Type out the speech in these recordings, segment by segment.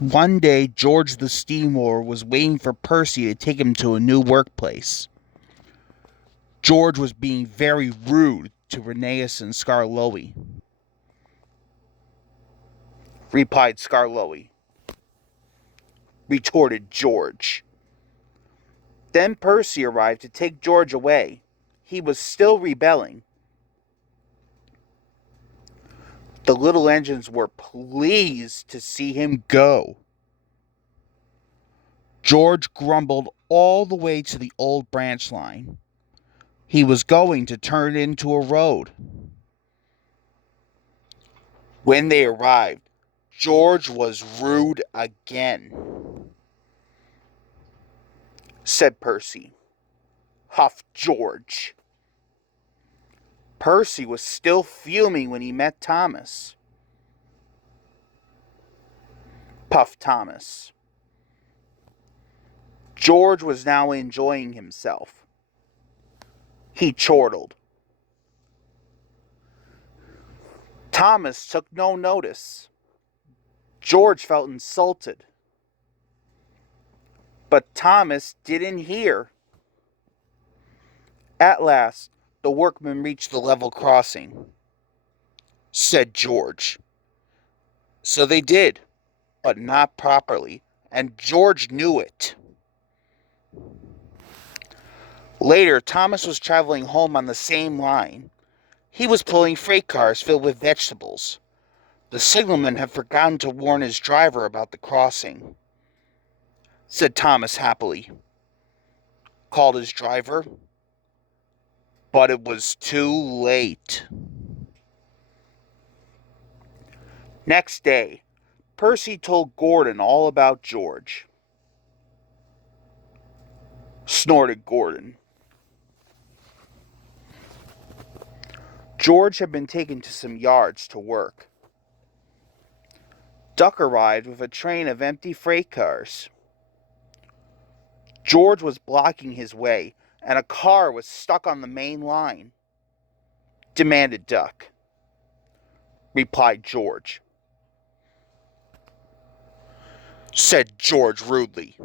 One day, George the steamroller was waiting for Percy to take him to a new workplace. George was being very rude to Rheneas and Scarloey, replied Scarloey. Retorted George. Then Percy arrived to take George away. He was still rebelling. The little engines were pleased to see him go. George grumbled all the way to the old branch line. He was going to turn it into a road. When they arrived, George was rude again, said Percy. Huffed George. Percy was still fuming when he met Thomas. Puffed Thomas. George was now enjoying himself. He chortled. Thomas took no notice. George felt insulted. But Thomas didn't hear. At last, the workmen reached the level crossing, said George. So they did, but not properly, and George knew it. Later, Thomas was traveling home on the same line. He was pulling freight cars filled with vegetables. The signalman had forgotten to warn his driver about the crossing, said Thomas happily. Called his driver, but it was too late. Next day, Percy told Gordon all about George. Snorted Gordon. George had been taken to some yards to work. Duck arrived with a train of empty freight cars. George was blocking his way, and a car was stuck on the main line. Demanded Duck. Replied George. Said George rudely.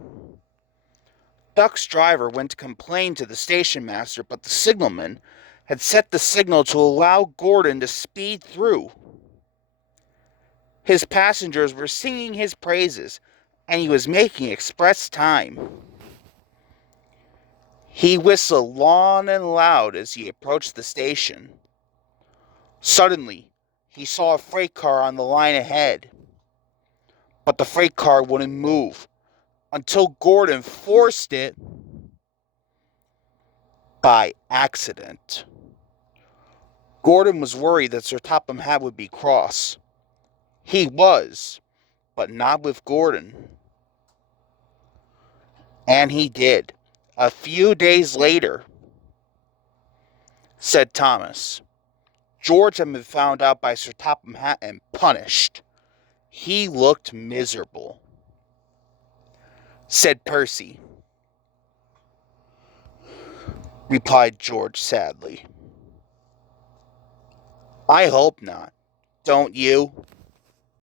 Duck's driver went to complain to the station master, but the signalman had set the signal to allow Gordon to speed through. His passengers were singing his praises, and he was making express time. He whistled long and loud as he approached the station. Suddenly, he saw a freight car on the line ahead, but the freight car wouldn't move until Gordon forced it by accident. Gordon was worried that Sir Topham Hatt would be cross. He was, but not with Gordon. And he did. A few days later, said Thomas. George had been found out by Sir Topham Hatt and punished. He looked miserable, said Percy. Replied George sadly. I hope not. Don't you?